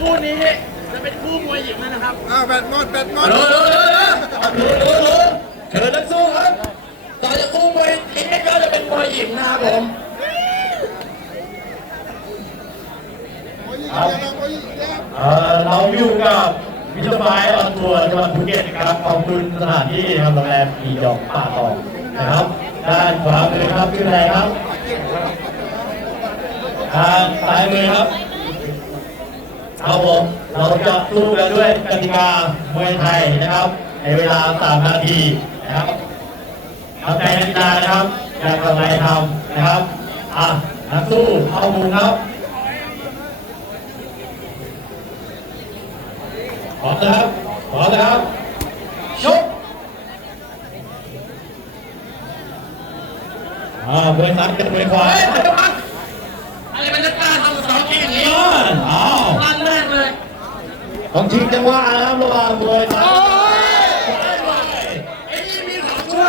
คู่นี้จะเป็นคู่มวยหญิงแล้วนะครับอ้าวแบตหมดแบตหมดรู้รู้รู้รู้รู้รู้เชิญนักสู้ครับต่อจากคู่มวยทีนี้ก็จะเป็นมวยหญิงนะครับผมเอาเอาอีกแล้วเอ่อเราอยู่กับวิทยาลัยออนทัวร์จังหวัดภูเก็ตนะครับขอบคุณสถานที่นะครับโรงแรมอีดอกป่าตองนะครับ ด้านขวามือครับคืออะไรครับทางซ้ายมือครับ ครับผมเราจะสู้กันด้วยกติกามวยไทยนะครับ ในเวลา 3 นาทีนะครับทำใจนักกีฬานะครับ อยากทำอะไรทำนะครับอะนักสู้เข้ามุมครับพร้อมนะครับพร้อมนะครับชกอ่ามวยซ้ายเป็นมวยขวา อะไรมันจะกล้าทำกับสองทีอย่างนี้ ย้อนอ้าว ลั่นแรกเลย ของชิงจังหวะนะครับระหว่างมวยซ้าย ไอ้นี่มีของชั่ว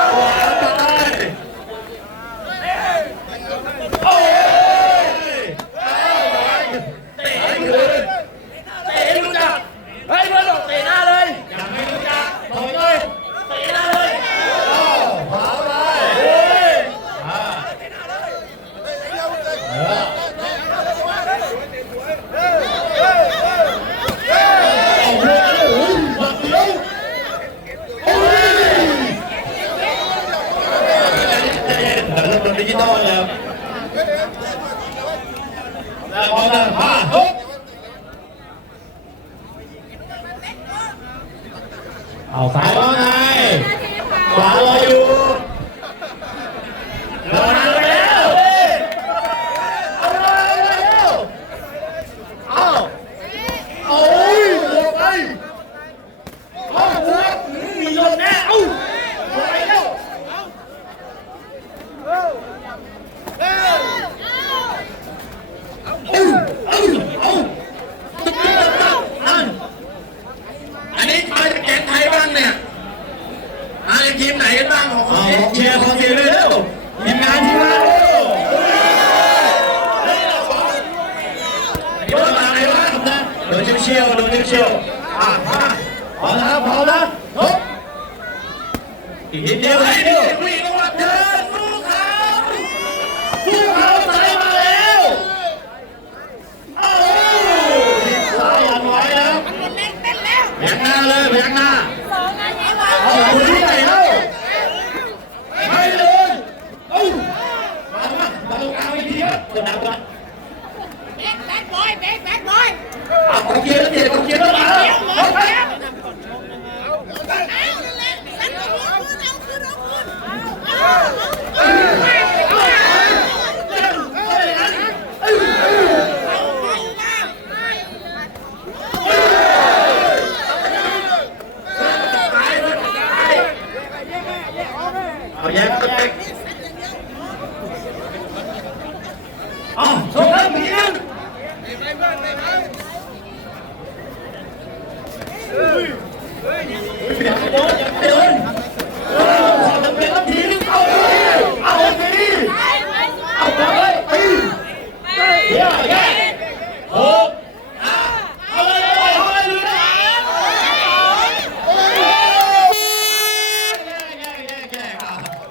โอ้ย เตะให้คืนเตะให้รู้จัก เฮ้ยเพื่อนบอกเตะหน้าเลย ยังไม่รู้จัก ถอยเลย เตะหน้าเลย ขวาไปอ่าเออเอาเลยโอ้ยหมัดเดียวโอ้ยแต่เริ่มเป็น ดิจิตอลแล้วแล้วพอแล้วห้าหกเอาสายว่าไงขวารออยู่รอนานไปแล้วเอาเลยเอาเลยเอาเอาโอ้ยหลบไปเอาหัวมีหลบแน่เอาหลบไปแล้วเอาเอาเอาตุ๊กตุ๊กตุ๊กนั่น อันนี้มาจากแกงไทยบ้างเนี่ยมาจา กทีมไหนกันบ้างของเอาทีมเชียร์ขอเสียงเร็วทีมงานทีมงานเร็วโดนอะไรวะโดนเชี่ยวๆโดนเชี่ยวๆอะมาพร้อมนะครับพร้อมนะทุบอีกนิดเดียวไอ้นิดเดีนี่ยววิ่งมาเดินสู้เขาสู้เขาใส่มาแล้วเอ้าทีมซ้ายอันไว้นะครับเล่นเต้นแล้วพยักหน้าเลยพยักหน้า สองนาทีวะเอาคุณที่ไหนเล่าไปเลยเอ้ามามามาตรงกลางอีกทีครับกดดันกัน แบ็คแบ็คบอยแบ็คแบ็คบอย อะกดเกียร์แล้วเจ็บกดเกียร์แล้วมา เดี๋ยวหม เอา ด ไป แล้วเอานั่นแหละฉันเอาคืนเอาคืนเอาคืนเอาเอาเอา เอาแยกแยกเอาชกแล้วมีนึงอย่าไปโดนอย่าไปโดนเออขอจะเป็นทันทีนึงเอาเลยเอาสิเอาไปเลยไปเดี๋ยวแยกหกเอาเลยเอาเลยลุยนะ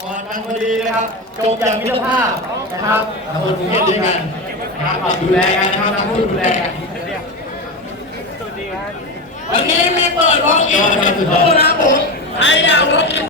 ก่อ นกันพอดีนะครับ จบอย่างมิตรภาพนะครับทั้งคนภูเก็ตด้วยกันนะครับดูแลกันนะครับทั้งคู่ดูแลกันวันนี้มีเปิดวอล์กอินก็เป็นะ